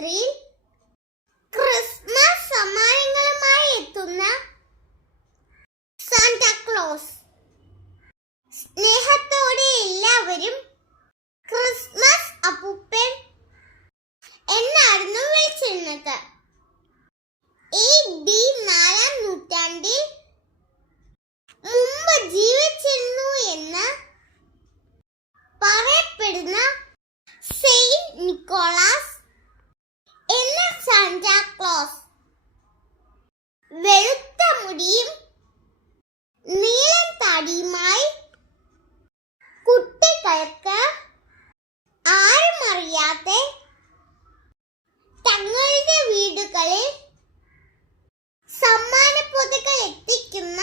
രാത്രിയിൽ ക്രിസ്മസ് സമ്മാനങ്ങളുമായി എത്തുന്ന സാന്റാക്ലോസ്. സ്നേഹത്തോടെ എല്ലാവരും ക്രിസ്മസ് അപ്പൂപ്പൻ എന്നായിരുന്നു വിളിച്ചിരുന്നത്. AD 4-ാം നൂറ്റാണ്ടിൽ മുമ്പ് ജീവിച്ചിരുന്നു എന്ന് പറയപ്പെടുന്ന സെയിന്റ് നിക്കോളാസ് എന്ന സാന്റാക്ലോസ് വെളുത്ത മുടിയും നീലൻ താടിയുമായി കുട്ടികൾക്ക് ആരും അറിയാതെ തങ്ങളുടെ വീടുകളിൽ സമ്മാനപ്പൊതികൾ എത്തിക്കുന്ന,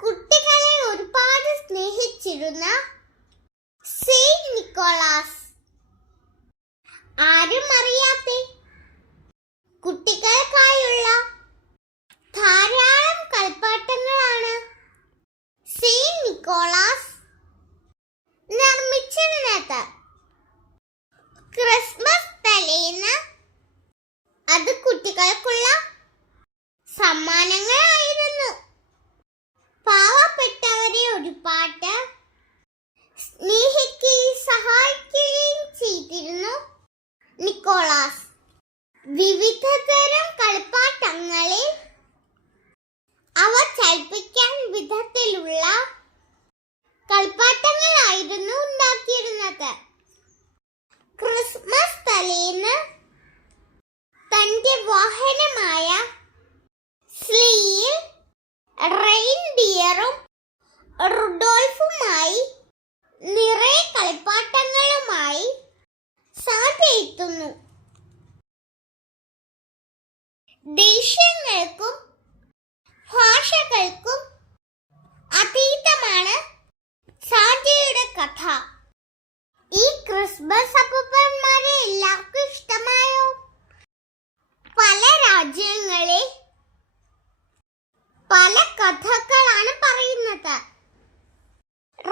കുട്ടികളെ ഒരുപാട് സ്നേഹിച്ചിരുന്ന സെയിന്റ് നിക്കോളാസ് ആരും അറിയാതെ കുട്ടികൾക്കായുള്ള ധാരാളം കളിപ്പാട്ടങ്ങളാണ് സെയിന്റ് നിക്കോളാസ് നിർമ്മിച്ചിരുന്നത്. ക്രിസ്മസ് തലേന്ന് അത് കുട്ടികൾക്കുള്ള സമ്മാനങ്ങളായിരുന്നു. പാവപ്പെട്ടവരെ ഒരുപാട് സ്നേഹിക്കുകയും സഹായിക്കുകയും ചെയ്തിരുന്നു നിക്കോളാസ്. വിവിധതരം കളിപ്പാട്ടങ്ങളിൽ അവ ചലിപ്പിക്കാൻ വിധത്തിലുള്ള കളിപ്പാട്ടങ്ങളായിരുന്നു ഉണ്ടാക്കിയിരുന്നത്. ക്രിസ്മസ് തലേന്ന് തന്റെ വാഹനമായ സ്ലീയിൽ റെയിൻഡിയറും റുഡോൾഫുമായി നിറയെ കളിപ്പാട്ടങ്ങളുമായി സാന്റ എത്തുന്നു. ദേശങ്ങൾക്കും ഭാഷകൾക്കും അതീതമാണ് സാന്റയുടെ കഥ. ഈ ക്രിസ്മസ് അപ്പൂപ്പന്മാരെ എല്ലാവർക്കും ഇഷ്ടമായോ? പല രാജ്യങ്ങളിൽ പല കഥകളാണ് പറയുന്നത്.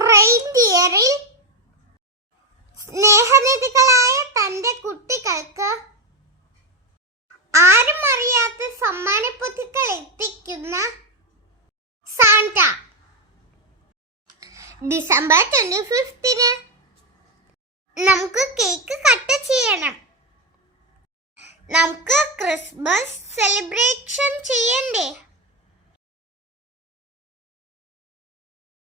റെയിൻഡിയറിൽ സ്നേഹനിധികളായ തന്റെ കുട്ടികൾക്ക് ആരും അറിയാത്ത സമ്മാനപ്പൊതികൾ എത്തിക്കുന്ന സാന്റ. ഡിസംബർ 25-ന് നമുക്ക് കേക്ക് കട്ട് ചെയ്യണം. നമുക്ക് ക്രിസ്മസ് സെലിബ്രേഷൻ ചെയ്യണ്ടേ?